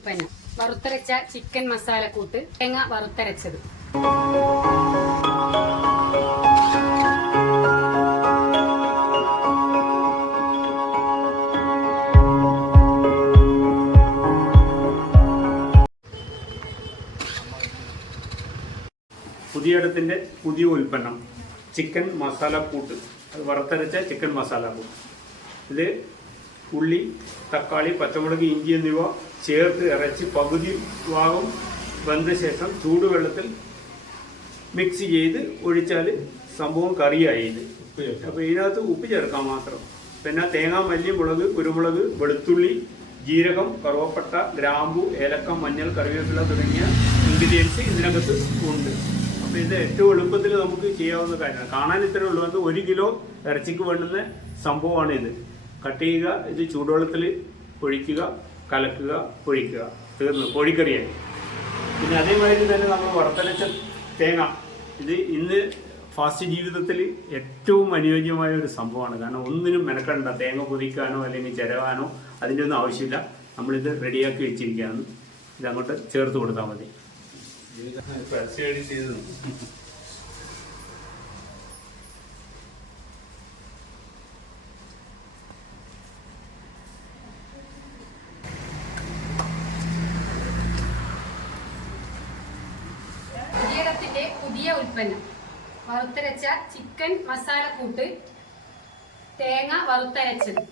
ഉൽപ്പന്നം വറുത്തരച്ച ചിക്കൻ മസാലക്കൂട്ട് തേങ്ങ വറുത്തരച്ചത്. പുതിയടത്തിൻ്റെ പുതിയ ഉൽപ്പന്നം ചിക്കൻ മസാലക്കൂട്ട്, അത് വറുത്തരച്ച ചിക്കൻ മസാലക്കൂട്ട്. ഇത് ഉള്ളി, തക്കാളി, പച്ചമുളക്, ഇഞ്ചി എന്നിവ ചേർത്ത് ഇറച്ചി പകുതി ഭാഗം വെന്ത ശേഷം ചൂടുവെള്ളത്തിൽ മിക്സ് ചെയ്ത് ഒഴിച്ചാൽ സംഭവം കറിയായി. ഇത് അപ്പോൾ ഇതിനകത്ത് ഉപ്പ് ചേർക്കാൻ മാത്രം. പിന്നെ തേങ്ങ, മല്ലി, മുളക്, കുരുമുളക്, വെളുത്തുള്ളി, ജീരകം, കറുവപ്പട്ട, ഗ്രാമ്പു, ഏലക്ക, മഞ്ഞൾ, കറിവേപ്പില തുടങ്ങിയ ഇൻഗ്രീഡിയൻസ് ഇതിനകത്ത് ഉണ്ട്. അപ്പോൾ ഇത് ഏറ്റവും എളുപ്പത്തിൽ നമുക്ക് ചെയ്യാവുന്ന കാര്യമാണ്. കാണാൻ ഇത്രയേ ഉള്ളൂ. അത് 1 കിലോ ഇറച്ചിക്ക് വേണ്ടുന്ന സംഭവമാണ് ഇത്. കട്ട് ചെയ്യുക, ഇത് ചൂടുവെള്ളത്തിൽ ഒഴിക്കുക, കലക്കുക, പൊഴിക്കുക, തീർന്നു, കോഴിക്കറിയായി. പിന്നെ അതേമാതിരി തന്നെ നമ്മൾ വറുത്തരച്ച തേങ്ങ, ഇത് ഇന്ന് ഫാസ്റ്റ് ജീവിതത്തിൽ ഏറ്റവും അനുയോജ്യമായ ഒരു സംഭവമാണ്. കാരണം ഒന്നിനും മെനക്കണ്ട, തേങ്ങ പൊതിക്കാനോ അല്ലെങ്കിൽ ചിരവാനോ അതിൻ്റെ ഒന്നും ആവശ്യമില്ല. നമ്മളിത് റെഡിയാക്കി വെച്ചിരിക്കുകയാണ്. ഇതങ്ങോട്ട് ചേർത്ത് കൊടുത്താൽ മതി. പുതിയടത്തിന്റെ പുതിയ ഉൽപ്പന്നം വറുത്തരച്ച ചിക്കൻ മസാലക്കൂട്ട് തേങ്ങ വറുത്തരച്ചത്.